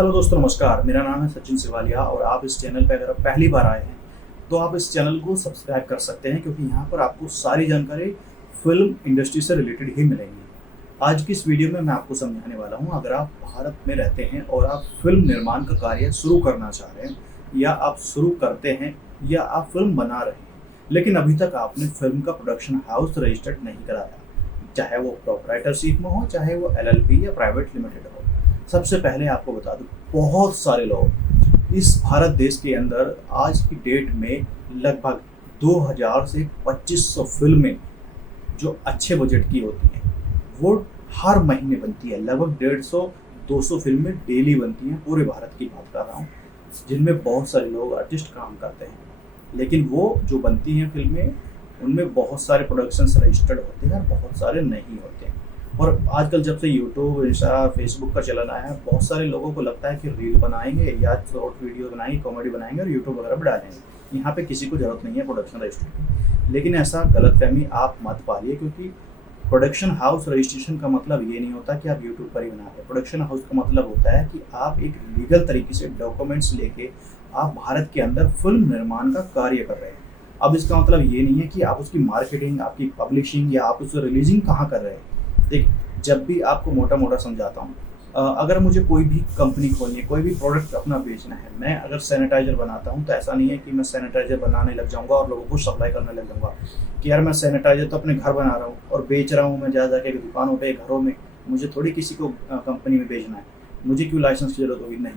Hello दोस्तों, नमस्कार। मेरा नाम है सचिन सिवालिया और आप इस चैनल पे अगर आप पहली बार आए हैं तो आप इस चैनल को सब्सक्राइब कर सकते हैं, क्योंकि यहाँ पर आपको सारी जानकारी फिल्म इंडस्ट्री से रिलेटेड ही मिलेंगी। आज की इस वीडियो में मैं आपको समझाने वाला हूँ, अगर आप भारत में रहते हैं और आप फिल्म निर्माण का कार्य शुरू करना चाह रहे हैं, या आप शुरू करते हैं, या आप फिल्म बना रहे हैं लेकिन अभी तक आपने फिल्म का प्रोडक्शन हाउस रजिस्टर्ड नहीं कराया, चाहे वो प्रोप्राइटरशिप में हो, चाहे वो LLP या प्राइवेट लिमिटेड हो। सबसे पहले आपको बता दूं, बहुत सारे लोग इस भारत देश के अंदर आज की डेट में लगभग 2000 से 2500 फिल्में जो अच्छे बजट की होती हैं वो हर महीने बनती है। लगभग 150-200 फिल्में डेली बनती हैं। पूरे भारत की बात कर रहा हूँ, जिनमें बहुत सारे लोग आर्टिस्ट काम करते हैं, लेकिन वो जो बनती हैं फिल्में उनमें बहुत सारे प्रोडक्शंस रजिस्टर्ड होते हैं, बहुत सारे नहीं होते हैं। और आजकल जब से यूट्यूब, इंस्टा, फेसबुक का चलन आया है, बहुत सारे लोगों को लगता है कि रील बनाएंगे या शॉर्ट वीडियो बनाएंगे, कॉमेडी बनाएंगे और यूट्यूब वगैरह पर डालेंगे। यहाँ पे किसी को ज़रूरत नहीं है प्रोडक्शन रजिस्टर की। लेकिन ऐसा गलतफहमी आप मत पालिए, क्योंकि प्रोडक्शन हाउस रजिस्ट्रेशन का मतलब ये नहीं होता कि आप यूट्यूब पर ही बना रहे हैं। प्रोडक्शन हाउस का मतलब होता है कि आप एक लीगल तरीके से डॉक्यूमेंट्स लेके आप भारत के अंदर फिल्म निर्माण का कार्य कर रहे हैं। अब इसका मतलब ये नहीं है कि आप उसकी मार्केटिंग, आपकी पब्लिशिंग या आप उसकी रिलीजिंग कहाँ कर रहे हैं। देख, जब भी आपको मोटा मोटा समझाता हूँ, अगर मुझे कोई भी कंपनी खोलनी है, कोई भी प्रोडक्ट अपना बेचना है, मैं अगर सैनिटाइजर बनाता हूँ तो ऐसा नहीं है कि मैं सैनिटाइजर बनाने लग जाऊँगा और लोगों को सप्लाई करने लग जाऊँगा कि यार मैं सैनिटाइजर तो अपने घर बना रहा हूँ और बेच रहा हूँ मैं जा जाके दुकानों पे, घरों में। मुझे थोड़ी किसी को कंपनी में बेचना है, मुझे क्यों लाइसेंस की ज़रूरत होगी? नहीं,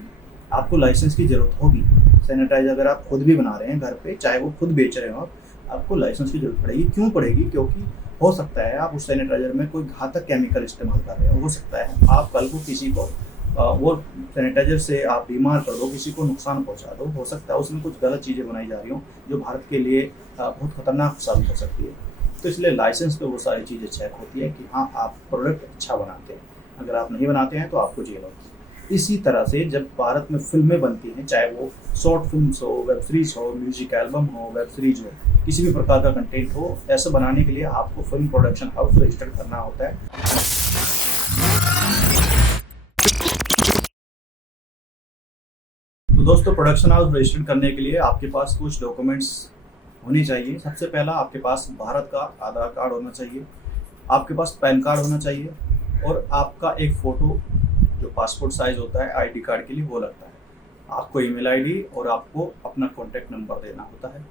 आपको लाइसेंस की ज़रूरत होगी। सैनिटाइजर अगर आप खुद भी बना रहे हैं घर पे, चाहे वो खुद बेच रहे हो, आपको लाइसेंस की ज़रूरत पड़ेगी। क्यों पड़ेगी? क्योंकि हो सकता है आप उस सैनिटाइजर में कोई घातक केमिकल इस्तेमाल कर रहे हो सकता है आप कल को किसी को वो सैनिटाइजर से आप बीमार कर दो, किसी को नुकसान पहुंचा दो। हो सकता है उसमें कुछ गलत चीज़ें बनाई जा रही हो जो भारत के लिए बहुत खतरनाक साबित हो सकती है। तो इसलिए लाइसेंस पे वो सारी चीज़ें चेक होती है कि हाँ, आप प्रोडक्ट अच्छा बनाते हैं। अगर आप नहीं बनाते हैं तो आपको जेल होगी। इसी तरह से जब भारत में फिल्में बनती हैं, चाहे वो शॉर्ट फिल्म्स हो, वेब सीरीज हो, म्यूजिक एल्बम हो, वेब सीरीज हो, किसी भी प्रकार का कंटेंट हो, ऐसा बनाने के लिए आपको फिल्म प्रोडक्शन हाउस रजिस्टर्ड करना होता है। तो दोस्तों, प्रोडक्शन हाउस रजिस्टर्ड करने के लिए आपके पास कुछ डॉक्यूमेंट्स होने चाहिए। सबसे पहला, आपके पास भारत का आधार कार्ड होना चाहिए, आपके पास पैन कार्ड होना चाहिए, और आपका एक फ़ोटो जो पासपोर्ट साइज़ होता है ID कार्ड के लिए वो लगता है। आपको ईमेल ID और आपको अपना कॉन्टैक्ट नंबर देना होता है।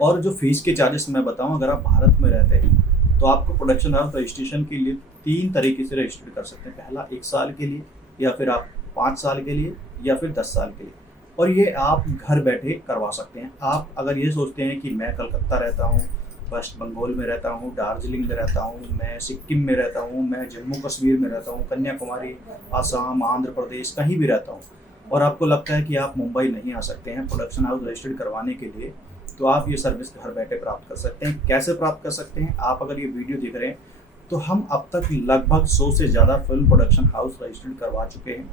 और जो फ़ीस के चार्जेस मैं बताऊं, अगर आप भारत में रहते हैं तो आपको प्रोडक्शन हाउस रजिस्ट्रेशन के लिए 3 तरीके से रजिस्टर कर सकते हैं। पहला 1 साल के लिए, या फिर आप 5 साल के लिए, या फिर 10 साल के लिए। और ये आप घर बैठे करवा सकते हैं। आप अगर ये सोचते हैं कि मैं कलकत्ता रहता हूँ, वेस्ट बंगाल में रहता हूँ, दार्जिलिंग में रहता हूँ, मैं सिक्किम में रहता हूँ, मैं जम्मू कश्मीर में रहता हूँ, कन्याकुमारी, आसाम, आंध्र प्रदेश, कहीं भी रहता हूँ, और आपको लगता है कि आप मुंबई नहीं आ सकते हैं प्रोडक्शन हाउस रजिस्टर्ड करवाने के लिए, तो आप ये सर्विस घर बैठे प्राप्त कर सकते हैं। कैसे प्राप्त कर सकते हैं? आप अगर ये वीडियो देख रहे हैं तो हम अब तक लगभग 100 से ज़्यादा फिल्म प्रोडक्शन हाउस रजिस्टर्ड करवा चुके हैं,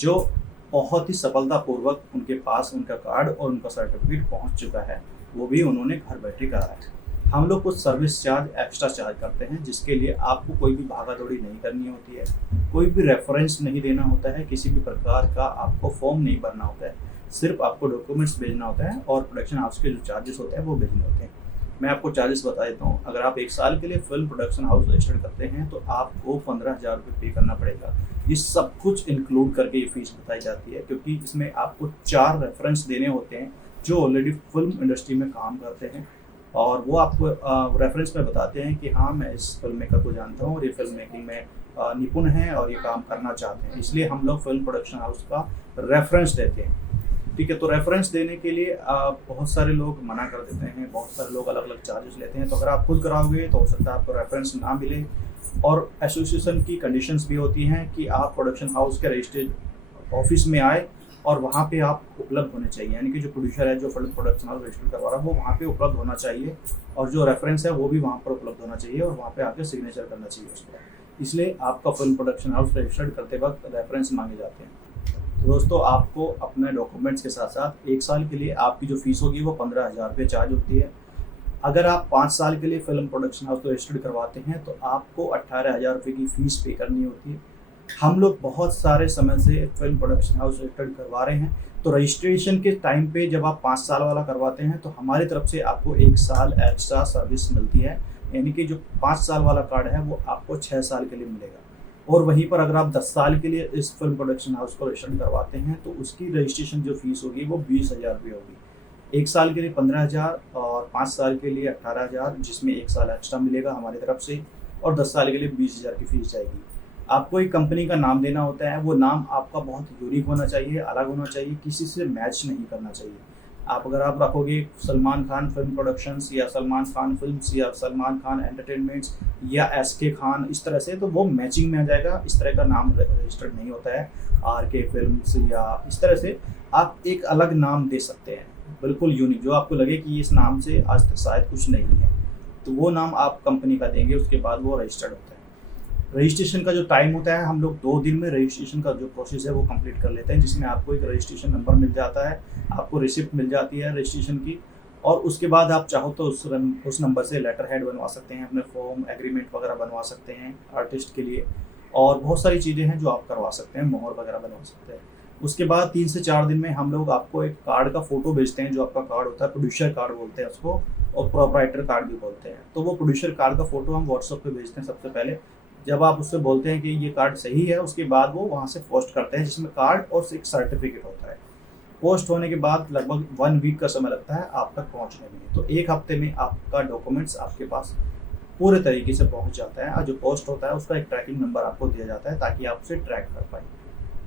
जो बहुत ही सफलतापूर्वक उनके पास उनका कार्ड और उनका सर्टिफिकेट पहुंच चुका है। वो भी उन्होंने घर बैठे कराया है। हम लोग कुछ सर्विस चार्ज एक्स्ट्रा चार्ज करते हैं, जिसके लिए आपको कोई भी भागा दौड़ी नहीं करनी होती है, कोई भी रेफरेंस नहीं देना होता है, किसी भी प्रकार का आपको फॉर्म नहीं भरना होता है। सिर्फ आपको डॉक्यूमेंट्स भेजना होता है और प्रोडक्शन हाउस के जो चार्जेस होते हैं वो भेजने होते हैं। मैं आपको चार्जेस बता देता हूँ। अगर आप 1 साल के लिए फिल्म प्रोडक्शन हाउस रजिस्टर्ड करते हैं तो आपको 15,000 रुपये पे करना पड़ेगा। ये सब कुछ इंक्लूड करके ये फीस बताई जाती है, क्योंकि इसमें आपको 4 रेफरेंस देने होते हैं जो ऑलरेडी फिल्म इंडस्ट्री में काम करते हैं, और वो आपको रेफरेंस में बताते हैं कि हाँ, मैं इस फिल्म मेकर को जानता हूँ और ये फिल्म मेकिंग में निपुण हैं और ये काम करना चाहते हैं। इसलिए हम लोग फिल्म प्रोडक्शन हाउस का रेफरेंस देते हैं। ठीक है, तो रेफरेंस देने के लिए बहुत सारे लोग मना कर देते हैं, बहुत सारे लोग अलग अलग चार्जेस लेते हैं। तो अगर आप खुद कराओगे तो हो सकता है आपको रेफरेंस ना मिले। और एसोसिएशन की कंडीशंस भी होती हैं कि आप प्रोडक्शन हाउस के रजिस्टर्ड ऑफिस में आए और वहाँ पे आप उपलब्ध होने चाहिए, यानी कि जो प्रोड्यूसर है, जो फिल्म प्रोडक्शन हाउस रजिस्टर करवा रहा है, वो वहाँ पे उपलब्ध होना चाहिए, और जो रेफरेंस है वो भी वहाँ पर उपलब्ध होना चाहिए, और वहाँ पे आके सिग्नेचर करना चाहिए उस पर। इसलिए आपका फिल्म प्रोडक्शन हाउस रजिस्टर्ड करते वक्त रेफरेंस मांगे जाते हैं। तो दोस्तों, आपको अपने डॉक्यूमेंट्स के साथ साथ 1 साल के लिए आपकी जो फीस होगी वो 15,000 रुपये चार्ज होती है। अगर आप 5 साल के लिए फिल्म प्रोडक्शन हाउस रजिस्टर्ड करवाते हैं तो आपको 18,000 रुपये की फ़ीस पे करनी होती है। हम लोग बहुत सारे समय से फिल्म प्रोडक्शन हाउस रजिस्टर्ड करवा रहे हैं। तो रजिस्ट्रेशन के टाइम पे जब आप 5 साल वाला करवाते हैं तो हमारी तरफ से आपको 1 साल एक्स्ट्रा सर्विस मिलती है, यानी कि जो 5 साल वाला कार्ड है वो आपको 6 साल के लिए मिलेगा। और वहीं पर अगर आप 10 साल के लिए इस फिल्म प्रोडक्शन हाउस को रजिस्टर्ड करवाते हैं तो उसकी रजिस्ट्रेशन जो फीस होगी वो 20,000 रुपये होगी। 1 साल के लिए 15,000 और 5 साल के लिए 18,000, जिसमें 1 साल एक्स्ट्रा मिलेगा हमारी तरफ से, और 10 साल के लिए 20,000 की फीस जाएगी। आपको एक कंपनी का नाम देना होता है, वो नाम आपका बहुत यूनिक होना चाहिए, अलग होना चाहिए, किसी से मैच नहीं करना चाहिए। अगर आप रखोगे सलमान खान फिल्म प्रोडक्शंस या सलमान खान फिल्म्स या सलमान खान एंटरटेनमेंट्स या SK खान, इस तरह से, तो वो मैचिंग में आ जाएगा। इस तरह का नाम रजिस्टर्ड नहीं होता है। RK फिल्म्स या इस तरह से आप एक अलग नाम दे सकते हैं, बिल्कुल यूनिक, जो आपको लगे कि इस नाम से आज तक शायद कुछ नहीं है, तो वो नाम आप कंपनी का देंगे, उसके बाद वो रजिस्टर्ड होता है। रजिस्ट्रेशन का जो टाइम होता है, हम लोग 2 दिन में रजिस्ट्रेशन का जो प्रोसेस है वो कंप्लीट कर लेते हैं, जिसमें आपको एक रजिस्ट्रेशन नंबर मिल जाता है, आपको रिसिप्ट मिल जाती है रजिस्ट्रेशन की, और उसके बाद आप चाहो तो उस नंबर से लेटर हेड बनवा सकते हैं, अपने फॉर्म एग्रीमेंट वगैरह बनवा सकते हैं आर्टिस्ट के लिए, और बहुत सारी चीज़ें हैं जो आप करवा सकते हैं, मोहर वगैरह बनवा सकते हैं। उसके बाद 3 से 4 दिन में हम लोग आपको एक कार्ड का फ़ोटो भेजते हैं, जो आपका कार्ड होता है, प्रोड्यूसर कार्ड बोलते हैं उसको, और प्रोप्राइटर कार्ड भी बोलते हैं। तो वो प्रोड्यूसर कार्ड का फ़ोटो हम व्हाट्सएप पे भेजते हैं सबसे पहले। जब आप उससे बोलते हैं कि ये कार्ड सही है, उसके बाद वो वहाँ से पोस्ट करते हैं, जिसमें कार्ड और एक सर्टिफिकेट होता है। पोस्ट होने के बाद लगभग 1 वीक का समय लगता है आप तक पहुँचने में। तो 1 हफ्ते में आपका डॉक्यूमेंट्स आपके पास पूरे तरीके से पहुँच जाता है, और जो पोस्ट होता है उसका एक ट्रैकिंग नंबर आपको दिया जाता है ताकि आप उसे ट्रैक कर पाएँ।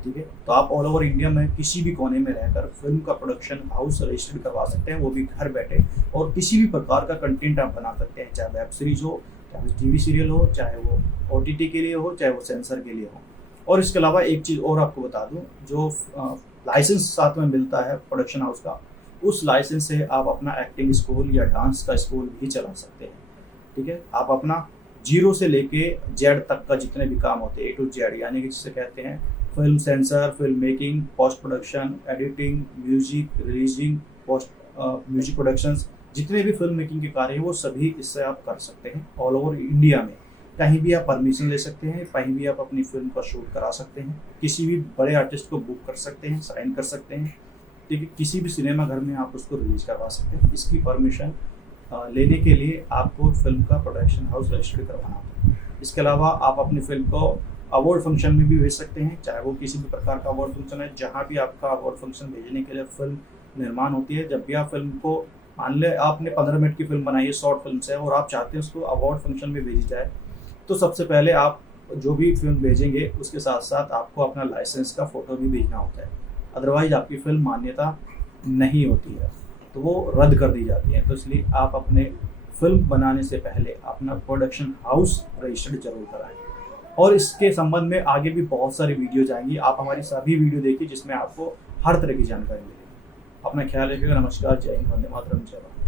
ठीक है, तो आप ऑल ओवर इंडिया में किसी भी कोने में रहकर फिल्म का प्रोडक्शन हाउस रजिस्टर्ड करवा सकते हैं, वो भी घर बैठे, और किसी भी प्रकार का कंटेंट आप बना सकते हैं, चाहे वेब सीरीज हो, चाहे TV सीरियल हो, चाहे वो OTT के लिए हो, चाहे वो सेंसर के लिए हो। और इसके अलावा एक चीज़ और आपको बता दूं, जो लाइसेंस साथ में मिलता है प्रोडक्शन हाउस का, उस लाइसेंस से आप अपना एक्टिंग स्कूल या डांस का स्कूल भी चला सकते हैं। ठीक है, आप अपना 0 से लेके Z तक का जितने भी काम होते हैं A to Z, यानी कि जिसे कहते हैं film sensor, film making, post production, editing, music releasing, post music productions, जितने भी फिल्म मेकिंग के कार्य हैं वो सभी इससे आप कर सकते हैं। ऑल ओवर इंडिया में कहीं भी आप परमिशन ले सकते हैं, कहीं भी आप अपनी फिल्म का शूट करा सकते हैं, किसी भी बड़े आर्टिस्ट को बुक कर सकते हैं, साइन कर सकते हैं। ठीक है, किसी भी सिनेमा घर में आप उसको रिलीज करवा सकते हैं। इसकी परमिशन लेने के लिए आपको फिल्म का प्रोडक्शन हाउस रजिस्टर करवाना होता है। इसके अलावा आप अपनी फिल्म को अवार्ड फंक्शन में भी भेज सकते हैं, चाहे वो किसी भी प्रकार का अवार्ड फंक्शन है। जहाँ भी आपका अवार्ड फंक्शन भेजने के लिए फिल्म निर्माण होती है, जब भी आप फिल्म को, मान लें आपने 15 मिनट की फिल्म बनाई है, शॉर्ट फिल्म है, और आप चाहते हैं उसको अवार्ड फंक्शन में भेजी जाए, तो सबसे पहले आप जो भी फिल्म भेजेंगे उसके साथ साथ आपको अपना लाइसेंस का फ़ोटो भी भेजना होता है, अदरवाइज आपकी फिल्म मान्यता नहीं होती है, तो वो रद्द कर दी जाती है। तो इसलिए आप अपने फिल्म बनाने से पहले अपना प्रोडक्शन हाउस रजिस्टर्ड जरूर कराएं। और इसके संबंध में आगे भी बहुत सारी वीडियो जाएंगी, आप हमारी सभी वीडियो देखिए, जिसमें आपको हर तरह की जानकारी मिलेगी। अपना ख्याल रखिएगा। नमस्कार, जय हिंद, वंदे मातरम, जय भारत।